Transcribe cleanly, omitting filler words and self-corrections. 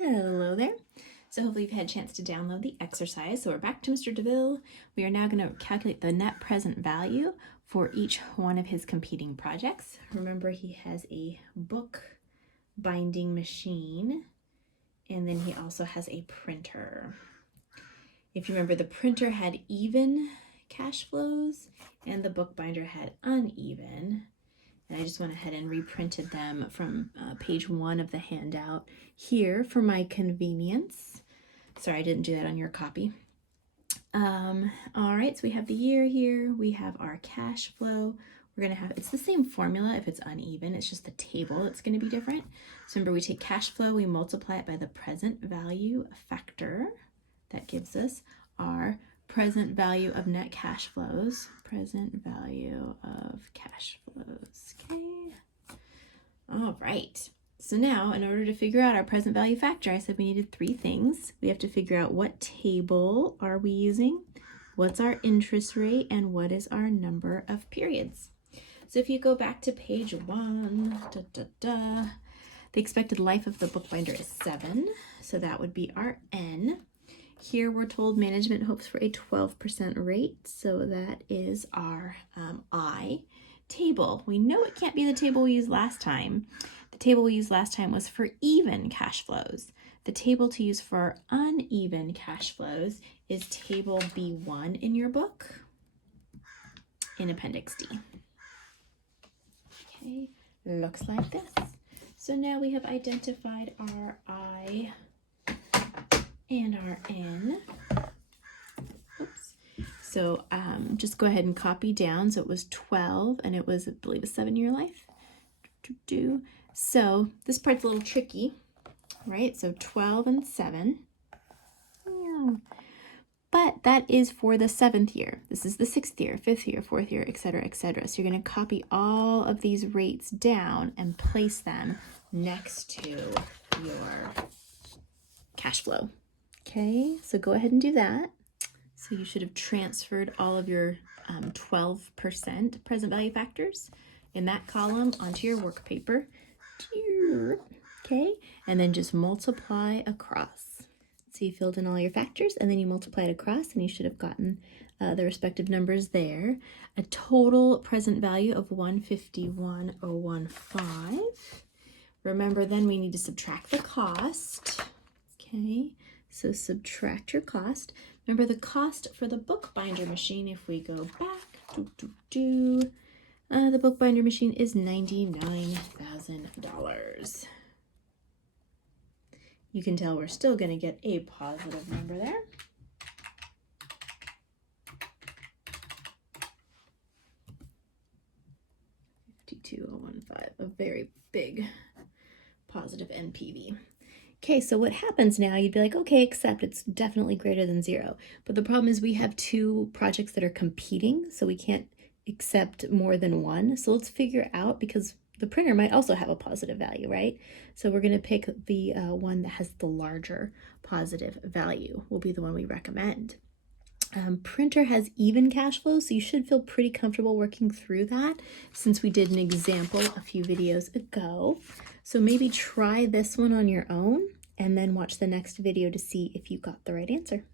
Hello there. So hopefully you've had a chance to download the exercise. So we're back to Mr. DeVille. We are now going to calculate the net present value for each one of his competing projects. Remember, he has a book binding machine, and then he also has a printer. If you remember, the printer had even cash flows and the book binder had uneven. And I just went ahead and reprinted them from page 1 of the handout here for my convenience. Sorry, I didn't do that on your copy. All right, so we have the year here. We have our cash flow. We're going to have, it's the same formula if it's uneven. It's just the table that's going to be different. So remember, we take cash flow, we multiply it by the present value factor. That gives us our present value of net cash flows. Present value of cash flows, okay? All right, so now in order to figure out our present value factor, I said we needed 3 things. We have to figure out what table are we using, what's our interest rate, and what is our number of periods. So if you go back to page 1, the expected life of the bookbinder is 7, so that would be our N. Here we're told management hopes for a 12% rate, so that is our I. Table, we know it can't be the table we used last time. The table we used last time was for even cash flows. The table to use for uneven cash flows is table B1 in your book in Appendix D. Okay, looks like this. So now we have identified our I and our N. Oops. So just go ahead and copy down. So it was 12 and it was, I believe, a 7-year life. So this part's a little tricky, right? So 12 and 7. Yeah. But that is for the 7th year. This is the 6th year, 5th year, 4th year, etc., etc. So you're going to copy all of these rates down and place them next to your cash flow. Okay, so go ahead and do that. So you should have transferred all of your 12% present value factors in that column onto your work paper. Okay, and then just multiply across. So you filled in all your factors and then you multiplied across and you should have gotten the respective numbers there. A total present value of 151,015. Remember, then we need to subtract the cost. Okay, so subtract your cost. Remember the cost for the bookbinder machine, if we go back, the bookbinder machine is $99,000. You can tell we're still going to get a positive number there. $52,015, a very big positive NPV. Okay, so what happens now, you'd be like, okay, except it's definitely greater than 0. But the problem is we have 2 projects that are competing, so we can't accept more than 1. So let's figure out, because the printer might also have a positive value, right? So we're going to pick the one that has the larger positive value, will be the one we recommend. Printer has even cash flow, so you should feel pretty comfortable working through that since we did an example a few videos ago. So maybe try this one on your own and then watch the next video to see if you got the right answer.